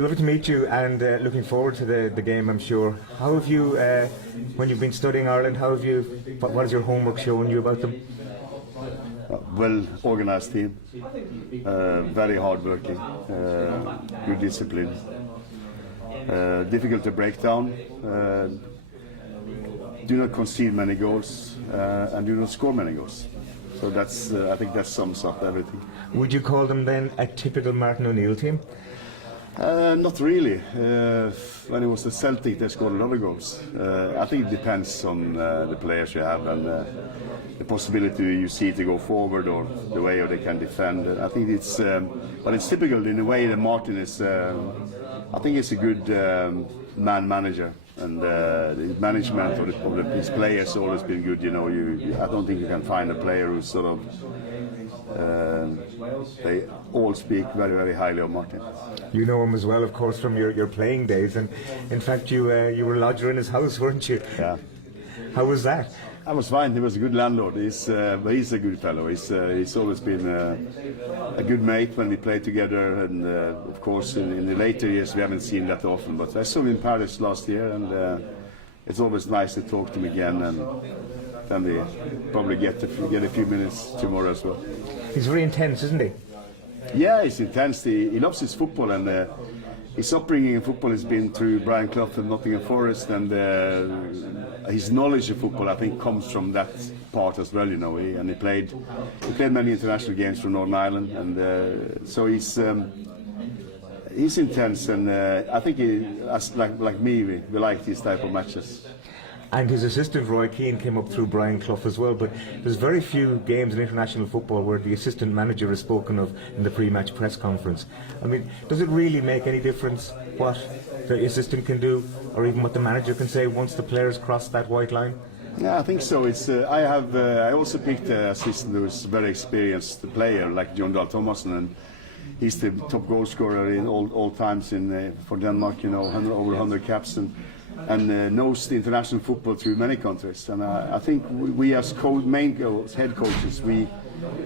Lovely to meet you, and looking forward to the game, I'm sure. How have you, when you've been studying Ireland, what has your homework shown you about them? Well organised team, very hard working, good discipline, difficult to break down, do not concede many goals, and do not score many goals. So that's, I think that sums up everything. Would you call them then a typical Martin O'Neill team? Not really. When it was the Celtic, they scored a lot of goals. I think it depends on the players you have and the possibility you see to go forward or the way they can defend. I think it's, well, it's typical in the way that Martin is. I think he's a good man manager, and the management of his players has always been good. You know, I don't think you can find a player who's sort of. They all speak very, very highly of Martin. You know him as well, of course, from your playing days, and in fact you were lodger in his house, weren't you? Yeah. How was that? I was fine. He was a good landlord. He's a good fellow. He's always been a good mate when we played together, and of course in the later years we haven't seen that often. But I saw him in Paris last year, and it's always nice to talk to him again. And then we probably get a few minutes tomorrow as well. He's very intense, isn't he? Yeah, he's intense. He loves his football, and his upbringing in football has been through Brian Clough and Nottingham Forest, and his knowledge of football, I think, comes from that part as well. You know, he played many international games for Northern Ireland, and so he's intense, and I think like me, we like these type of matches. And his assistant Roy Keane came up through Brian Clough as well, but there's very few games in international football where the assistant manager is spoken of in the pre-match press conference. I mean, does it really make any difference what the assistant can do, or even what the manager can say once the players cross that white line? Yeah, I think so. It's I also picked an assistant who's a very experienced player, like John Dahl Thomason, and he's the top goal scorer in all times for Denmark. You know, over 100 caps, and knows the international football through many countries. And I think we as head coaches, we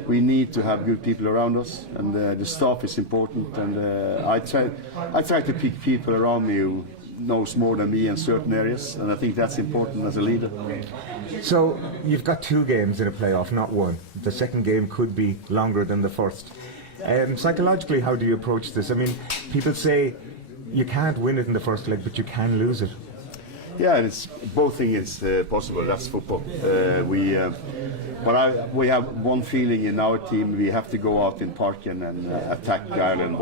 need to have good people around us, and the staff is important. And I try to pick people around me who knows more than me in certain areas, and I think that's important as a leader. So you've got 2 games in a playoff, not 1. The second game could be longer than the first. Psychologically, how do you approach this? I mean, people say you can't win it in the first leg, but you can lose it. Yeah, both things is possible. That's football. But we have one feeling in our team: we have to go out in Parken and attack Ireland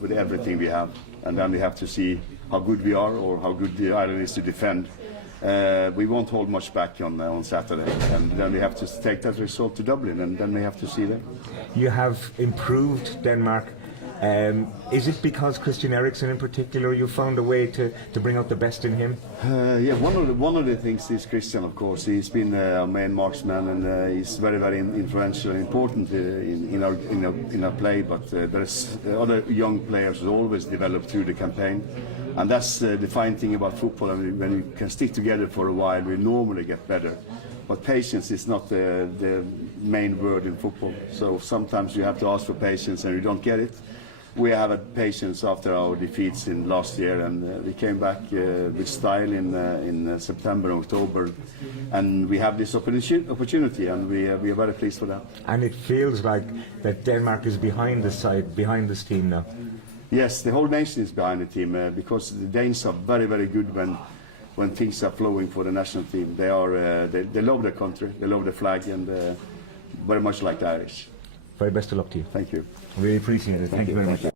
with everything we have, and then we have to see how good we are or how good the Ireland is to defend. We won't hold much back on Saturday, and then we have to take that result to Dublin, and then we have to see them. You have improved Denmark. Is it because Christian Eriksen in particular you found a way to bring out the best in him? Yeah, one of the things is Christian, of course. He's been our main marksman, and he's very, very influential and important in our play. But there's other young players who always develop through the campaign, and that's the fine thing about football. I mean, when we can stick together for a while, we normally get better. But patience is not the main word in football. So sometimes you have to ask for patience, and you don't get it. We have had patience after our defeats in last year, and we came back with style in September and October, and we have this opportunity, and we are very pleased for that. And it feels like that Denmark is behind this team now. Yes, the whole nation is behind the team because the Danes are very, very good when things are flowing for the national team. They love their country, they love their flag, and very much like the Irish. Very best of luck to you. Thank you. Really appreciate it. Thank you very much.